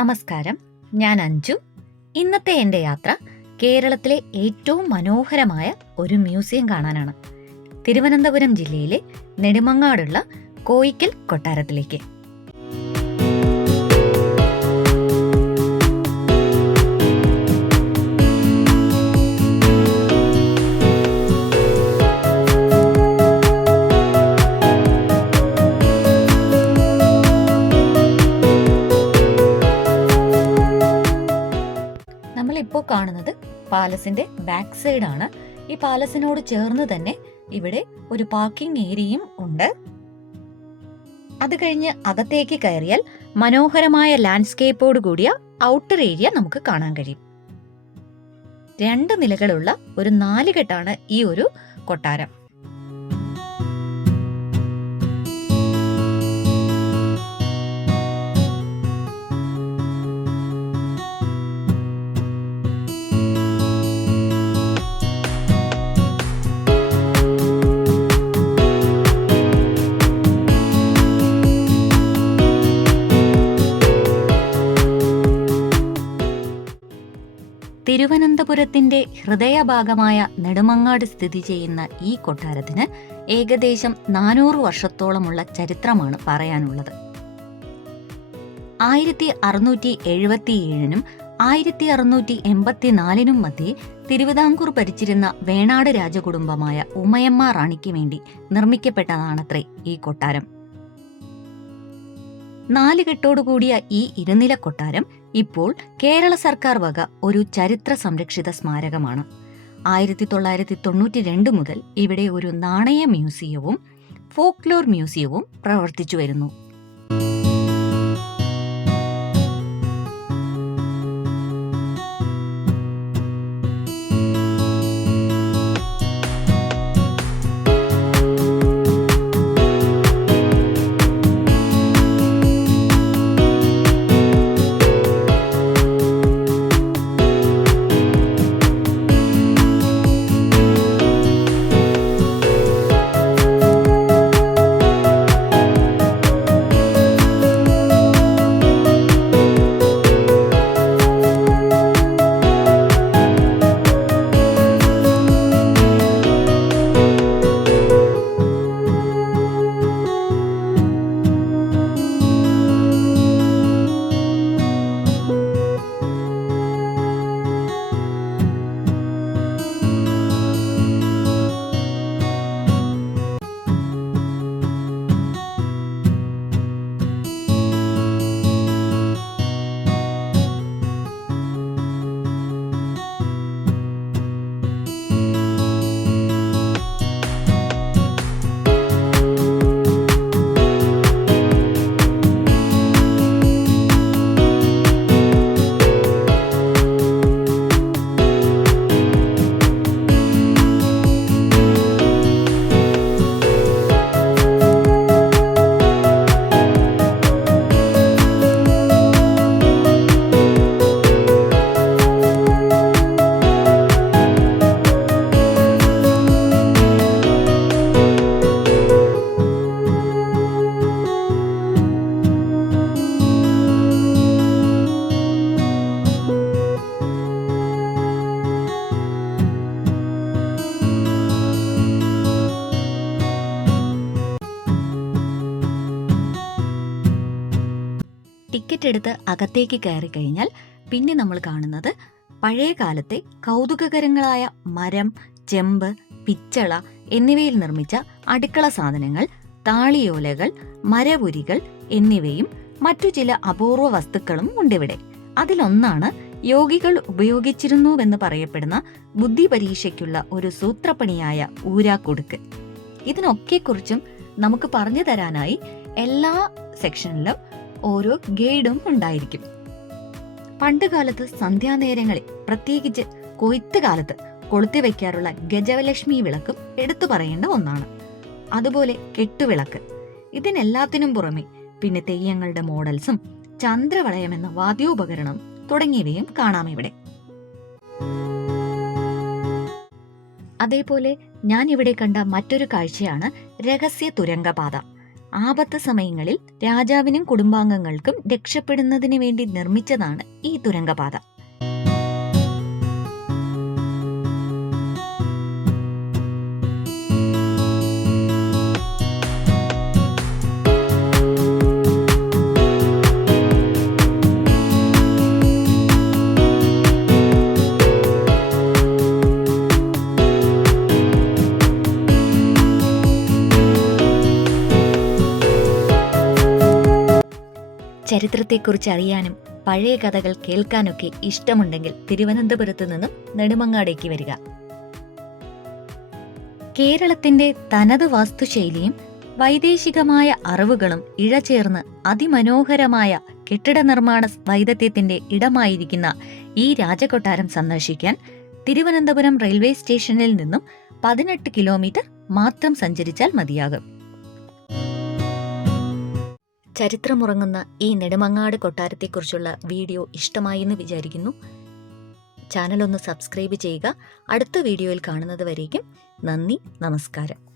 നമസ്കാരം, ഞാൻ അഞ്ജു. ഇന്നത്തെ എൻ്റെ യാത്ര കേരളത്തിലെ ഏറ്റവും മനോഹരമായ ഒരു മ്യൂസിയം കാണാനാണ്. തിരുവനന്തപുരം ജില്ലയിലെ നെടുമങ്ങാടുള്ള കോയിക്കൽ കൊട്ടാരത്തിലേക്ക്. നമ്മളിപ്പോൾ കാണുന്നത് പാലസിന്റെ ബാക്ക് സൈഡ് ആണ്. ഈ പാലസിനോട് ചേർന്ന് തന്നെ ഇവിടെ ഒരു പാർക്കിംഗ് ഏരിയയും ഉണ്ട്. അത് കഴിഞ്ഞ് അകത്തേക്ക് കയറിയാൽ മനോഹരമായ ലാൻഡ്സ്കേപ്പോട് കൂടിയ ഔട്ടർ ഏരിയ നമുക്ക് കാണാൻ കഴിയും. 2 നിലകളുള്ള ഒരു 4 കെട്ടാണ് ഈ ഒരു കൊട്ടാരം. തിരുവനന്തപുരത്തിന്റെ ഹൃദയഭാഗമായ നെടുമങ്ങാട് സ്ഥിതി ചെയ്യുന്ന ഈ കൊട്ടാരത്തിന് ഏകദേശം 400 വർഷത്തോളമുള്ള ചരിത്രമാണ് പറയാനുള്ളത്. 1677-നും 1684-നും മധ്യേ തിരുവിതാംകൂർ ഭരിച്ചിരുന്ന വേണാട് രാജകുടുംബമായ ഉമയമ്മ റാണിക്ക് വേണ്ടി നിർമ്മിക്കപ്പെട്ടതാണത്രേ ഈ കൊട്ടാരം. 4 കെട്ടോടുകൂടിയ ഈ ഇരുനില കൊട്ടാരം ഇപ്പോൾ കേരള സർക്കാർ വക ഒരു ചരിത്ര സംരക്ഷിത സ്മാരകമാണ്. 1992 മുതൽ ഇവിടെ ഒരു നാണയ മ്യൂസിയവും ഫോക്ലോർ മ്യൂസിയവും പ്രവർത്തിച്ചു വരുന്നു. ടിക്കറ്റ് എടുത്ത് അകത്തേക്ക് കയറി കഴിഞ്ഞാൽ പിന്നെ നമ്മൾ കാണുന്നത് പഴയ കാലത്തെ കൗതുകകരങ്ങളായ മരം, ചെമ്പ്, പിച്ചള എന്നിവയിൽ നിർമ്മിച്ച അടുക്കള സാധനങ്ങൾ, താളിയോലകൾ, മരപുരികൾ എന്നിവയും മറ്റു ചില അപൂർവ വസ്തുക്കളും ഉണ്ടിവിടെ. അതിലൊന്നാണ് യോഗികൾ ഉപയോഗിച്ചിരുന്നുവെന്ന് പറയപ്പെടുന്ന ബുദ്ധി പരീക്ഷയ്ക്കുള്ള ഒരു സൂത്രപ്പണിയായ ഊരാക്കുടുക്ക്. ഇതിനൊക്കെ കുറിച്ചും നമുക്ക് പറഞ്ഞു തരാനായി എല്ലാ സെക്ഷനിലും ഓരോ ഗൈഡും ഉണ്ടായിരിക്കും. പണ്ടുകാലത്ത് സന്ധ്യാനേരങ്ങളിൽ, പ്രത്യേകിച്ച് കൊയ്ത്ത് കാലത്ത് കൊളുത്തി വയ്ക്കാറുള്ള ഗജലക്ഷ്മി വിളക്കും എടുത്തു പറയേണ്ട ഒന്നാണ്. അതുപോലെ കെട്ടുവിളക്ക്. ഇതിനെല്ലാത്തിനും പുറമെ പിന്നെ തെയ്യങ്ങളുടെ മോഡൽസും ചന്ദ്രവളയം എന്ന വാദ്യോപകരണം തുടങ്ങിയവയും കാണാം ഇവിടെ. അതേപോലെ ഞാൻ ഇവിടെ കണ്ട മറ്റൊരു കാഴ്ചയാണ് രഹസ്യ തുരങ്കപാത. ആപത്ത് സമയങ്ങളിൽ രാജാവിനും കുടുംബാംഗങ്ങൾക്കും രക്ഷപ്പെടുന്നതിന് വേണ്ടി നിർമ്മിച്ചതാണ് ഈ തുരങ്കപാത. ചരിത്രത്തെക്കുറിച്ച് അറിയാനും പഴയ കഥകൾ കേൾക്കാനൊക്കെ ഇഷ്ടമുണ്ടെങ്കിൽ തിരുവനന്തപുരത്ത് നിന്നും നെടുമങ്ങാടേക്ക് വരിക. കേരളത്തിന്റെ തനത് വാസ്തുശൈലിയും വൈദേശികമായ അറിവുകളും ഇഴചേർന്ന് അതിമനോഹരമായ കെട്ടിട നിർമ്മാണ വൈദഗ്ധ്യത്തിന്റെ ഇടമായിരിക്കുന്ന ഈ രാജകൊട്ടാരം സന്ദർശിക്കാൻ തിരുവനന്തപുരം റെയിൽവേ സ്റ്റേഷനിൽ നിന്നും 18 കിലോമീറ്റർ മാത്രം സഞ്ചരിച്ചാൽ മതിയാകും. ചരിത്രമുറങ്ങുന്ന ഈ നെടുമങ്ങാട് കൊട്ടാരത്തെക്കുറിച്ചുള്ള വീഡിയോ ഇഷ്ടമായി എന്ന് വിചാരിക്കുന്നു. ചാനൽ ഒന്ന് സബ്സ്ക്രൈബ് ചെയ്യുക. അടുത്ത വീഡിയോയിൽ കാണുന്നത് വരേക്കും നന്ദി, നമസ്കാരം.